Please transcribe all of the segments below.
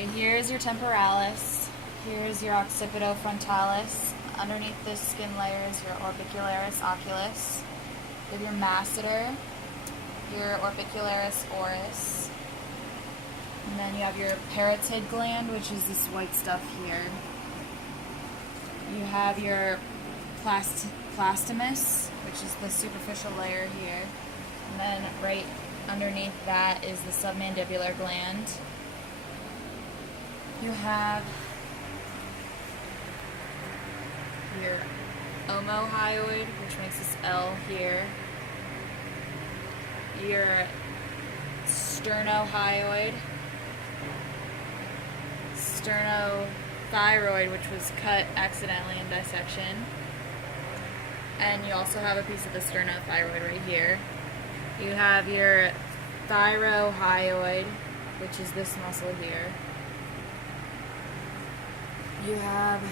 Right here is your temporalis. Here is your occipitofrontalis. Underneath this skin layer is your orbicularis oculus. You have your masseter, your orbicularis oris, and then you have your parotid gland, which is this white stuff here. You have your plastomus, which is the superficial layer here, and then right underneath that is the submandibular gland. You have your omohyoid, which makes this L here. Your sternohyoid, sternothyroid, which was cut accidentally in dissection. And you also have a piece of the sternothyroid right here. You have your thyrohyoid, which is this muscle here. You have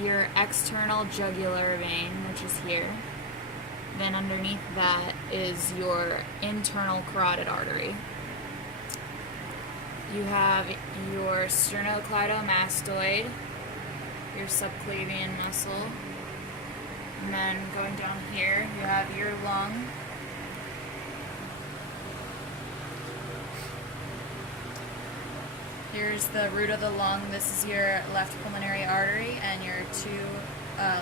your external jugular vein, which is here. Then underneath that is your internal carotid artery. You have your sternocleidomastoid, your subclavian muscle. And then going down here, you have your lung. Here's the root of the lung. This is your left pulmonary artery and your two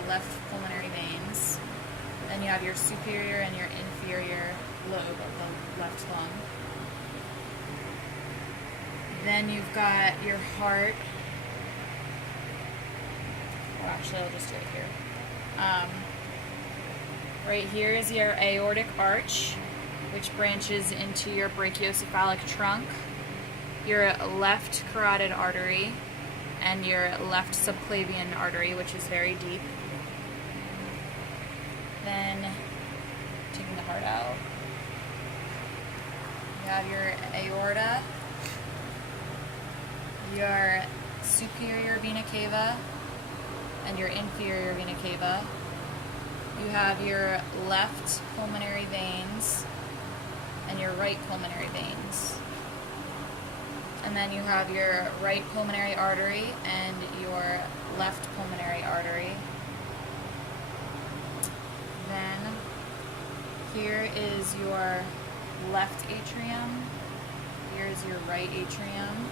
left pulmonary veins. Then you have your superior and your inferior lobe of the left lung. Then you've got your heart. Oh, actually, I'll just do it here. Right here is your aortic arch, which branches into your brachiocephalic trunk, your left carotid artery, and your left subclavian artery, which is very deep. Then, taking the heart out, you have your aorta, your superior vena cava, and your inferior vena cava. You have your left pulmonary veins and your right pulmonary veins. And then you have your right pulmonary artery and your left pulmonary artery. Then here is your left atrium. Here is your right atrium.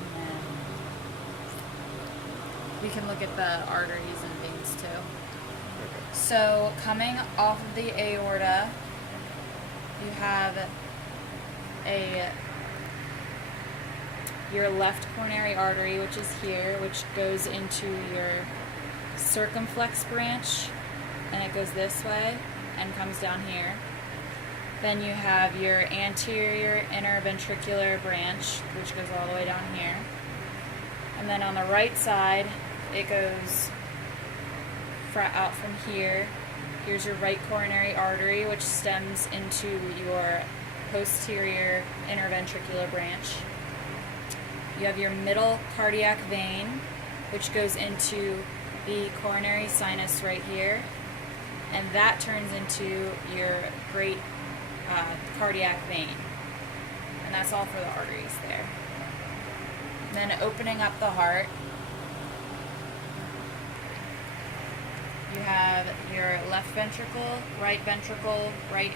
And then we can look at the arteries and veins too. So coming off of the aorta, you have your left coronary artery, which is here, which goes into your circumflex branch, and it goes this way and comes down here. Then you have your anterior interventricular branch, which goes all the way down here. And then on the right side, it goes out from here. Here's your right coronary artery, which stems into your posterior interventricular branch. You have your middle cardiac vein, which goes into the coronary sinus right here, and that turns into your great cardiac vein. And that's all for the arteries there. And then opening up the heart, you have your left ventricle, right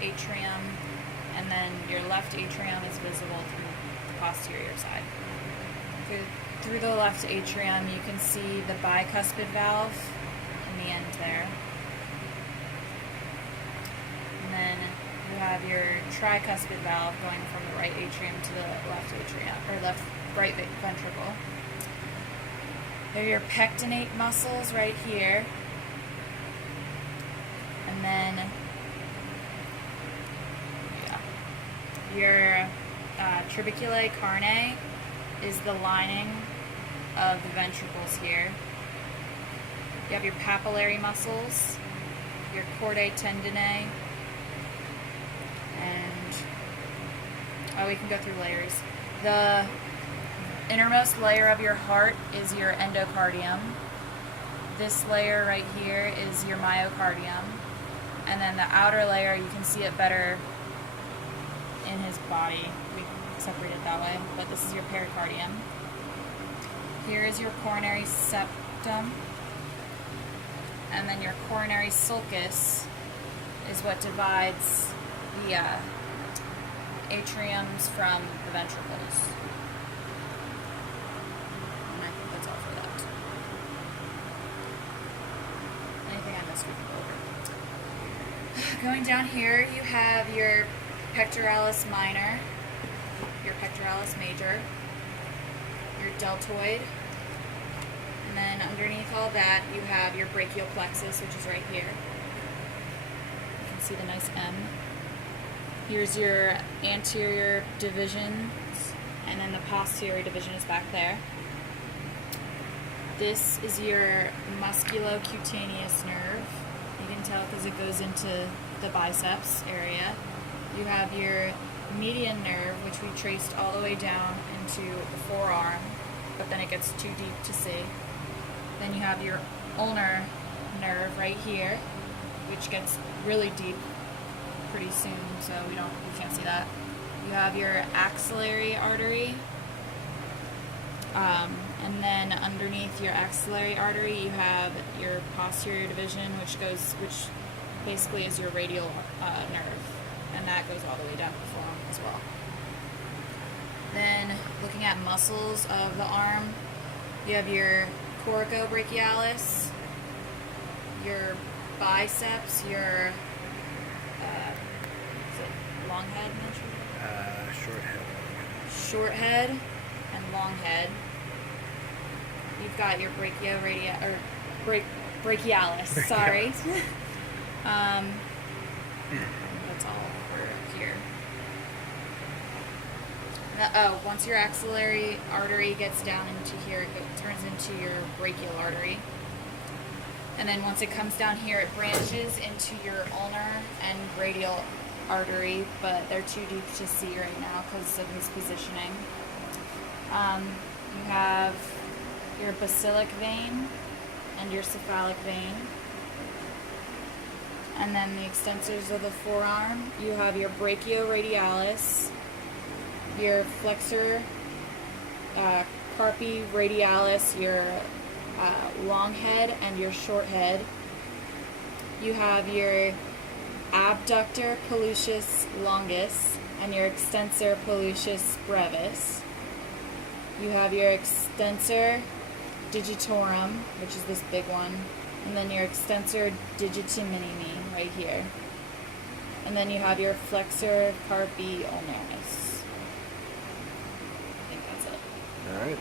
atrium, and then your left atrium is visible through the posterior side. Through the left atrium, you can see the bicuspid valve in the end there. And then you have your tricuspid valve going from the right atrium to the left atrium, or right ventricle. There are your pectinate muscles right here. And then your trabeculae carnae is the lining of the ventricles here. You have your papillary muscles, your chordae tendineae, and we can go through layers. The innermost layer of your heart is your endocardium. This layer right here is your myocardium. And then the outer layer, you can see it better in his body. We separated that way, but this is your pericardium. Here is your coronary septum, and then your coronary sulcus is what divides the atriums from the ventricles. And I think that's all for that. Anything I missed, we can go over. Going down here, you have your pectoralis minor, your pectoralis major, your deltoid, and then underneath all that, you have your brachial plexus, which is right here. You can see the nice M. Here's your anterior division, and then the posterior division is back there. This is your musculocutaneous nerve. You can tell because it goes into the biceps area. You have your median nerve, which we traced all the way down into the forearm, but then it gets too deep to see. Then you have your ulnar nerve right here, which gets really deep pretty soon, so we can't see that. You have your axillary artery, and then underneath your axillary artery you have your posterior division, which basically is your radial nerve, and that goes all the way down to the forearm as well. Then looking at muscles of the arm, you have your coracobrachialis, your biceps, your is it long head mentioned? Short head. Short head and long head. You've got your brachialis. Sorry. That's all for here. Once your axillary artery gets down into here, it turns into your brachial artery. And then once it comes down here, it branches into your ulnar and radial artery, but they're too deep to see right now because of his positioning. You have your basilic vein and your cephalic vein. And then the extensors of the forearm, you have your brachioradialis, your flexor carpi radialis, your long head, and your short head. You have your abductor pollicis longus and your extensor pollicis brevis. You have your extensor digitorum, which is this big one, and then your extensor digitiminimi right here. And then you have your flexor carpi ulnaris. I think that's it. All right.